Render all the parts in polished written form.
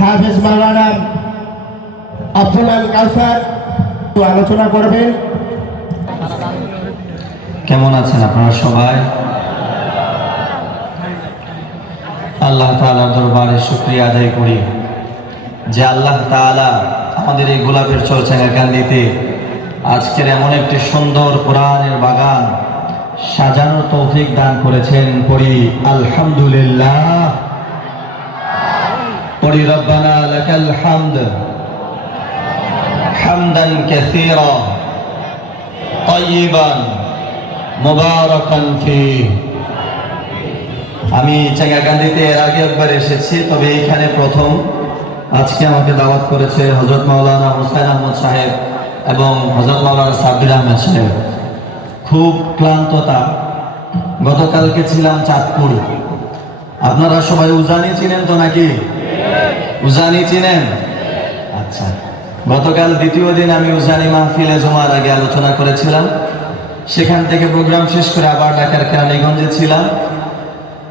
হাফেজ মাওলানা আব্দুল আল কাউসার আলোচনা করবেন। কেমন আছেন আপনারা সবাই? আল্লাহ তাআলার দরবারে শুকরিয়া আদায় করি যে আল্লাহ তাআলা আমাদের এই গোলাপের চরচাঙ্গাকান্দিতে আজকের এমন একটি সুন্দর কোরআনের বাগান সাজানোর তৌফিক দান করেছেন। পড়ি আলহামদুলিল্লাহ, পড়ি রব্বানা লাকাল হামদ হামদান কাসীরা তাইয়িবান মুবারাকান ফীহ। আমি চাঙ্গাকান্দিতে এর আগে একবার এসেছি, তবে এইখানে প্রথম। আজকে আমাকে দাওয়াত করেছে হযরত মাওলানা হুসাইন আহমদ সাহেব এবং হযরত মাওলানা সাব্বির আহমেদ সাহেব। খুব ক্লান্ততা। গতকালকে ছিলাম চাঁদপুর। আপনারা সবাই উজানি চিনেন তো নাকি? উজানি চিনেন? আচ্ছা, গতকাল দ্বিতীয় দিন আমি উজানি মাহফিলে জমার আগে আলোচনা করেছিলাম। সেখান থেকে প্রোগ্রাম শেষ করে আবার ঢাকার কেরানীগঞ্জে ছিলাম।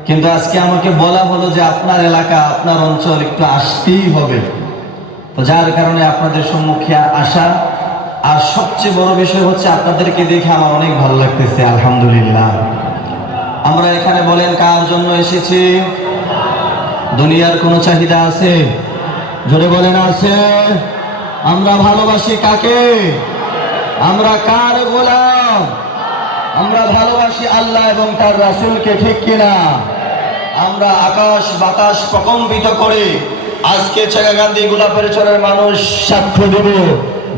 কিন্তু আজকে আমাকে বলা হলো যে আপনার এলাকা, আপনার অঞ্চল একটু আসতেই হবে। তো যার কারণে আপনাদের সম্মুখে আসা। আর সবচেয়ে বড় বিষয় হচ্ছে আপনাদেরকে দেখে আমার অনেক ভালো লাগতেছে, আলহামদুলিল্লাহ। আমরা এখানে বলেন কার জন্য এসেছি? দুনিয়ার কোনো চাহিদা আছে? জোরে বলেন আছে। আমরা ভালোবাসি কাকে? আমরা কার গোলাম? আমরা ভালোবাসি আল্লাহ এবং তার রাসূলকে, ঠিক কিনা? আমরা আকাশ বাতাস প্রকম্পিত করে আজকে চাঙ্গাকান্দি গোলাপের চরের মানুষ সাক্ষ্য দেব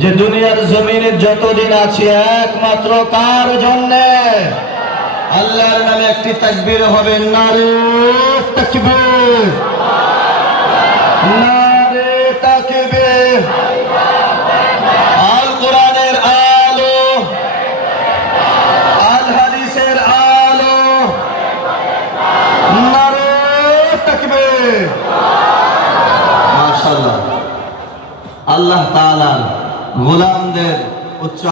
যে দুনিয়ার জমিনে যতদিন আছে একমাত্র কার জন্য? আল্লাহর নামে একটি তাকবীর হবে, নারে তাকবীর, নারে তাকবীর। আল কোরআনের আলো, আল হাদিসের আলো, নারে তাকবীর। মাশাআল্লাহ। আল্লাহ তাআলার গোলামদের উচ্চ